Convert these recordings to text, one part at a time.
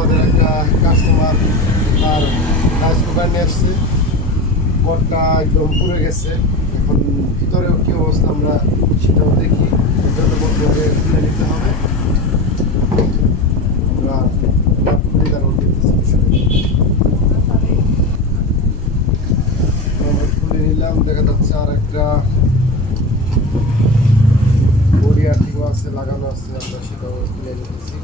আমাদের একটা কাস্টমার তার রাইস কুকার নিয়ে আসছে, কটটা একদম পুড়ে গেছে। এখন ভিতরেও কি অবস্থা আমরা সেটাও দেখি, যত বন্ধ হয়ে খুলে নিতে হবে। আমরা খুলে তারপর দেখতেছি বিষয়টা। আমরা খুলে নিলাম, দেখা যাচ্ছে আর একটা বডি আর্টিও আছে, লাগানো আছে, আমরা সেটাও খুলে নিতেছি।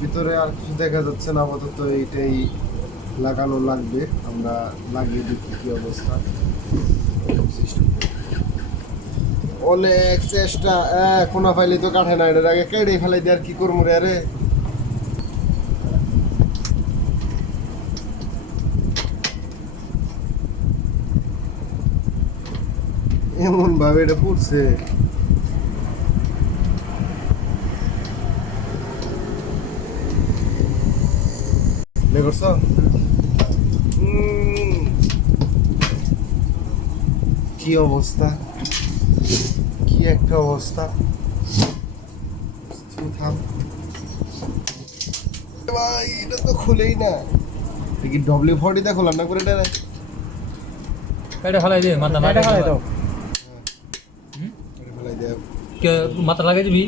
ভিতরে আর কিছু দেখা যাচ্ছে না আপাতত, এইটাই লাগানো লাগবে। আমরা লাগিয়ে দেখি কি অবস্থা। অনেক চেষ্টা, কোনা ফাইলে তো কাটে না, এটার আগে কেড়ে ফেলাই দিয়ে আর কি করবো রে। আরে এমন ভাবে এটা পড়ছে, করছ কি অবস্থা, কি একটা অবস্থা। থাম ভাই, এটা তো খুলেই না। কি W40 দেখো না করে এটা এটা ফেলাই দে, মাথা এটা ফেলাই দাও। ফেলাই দেব। মাথা লাগাই দিবি।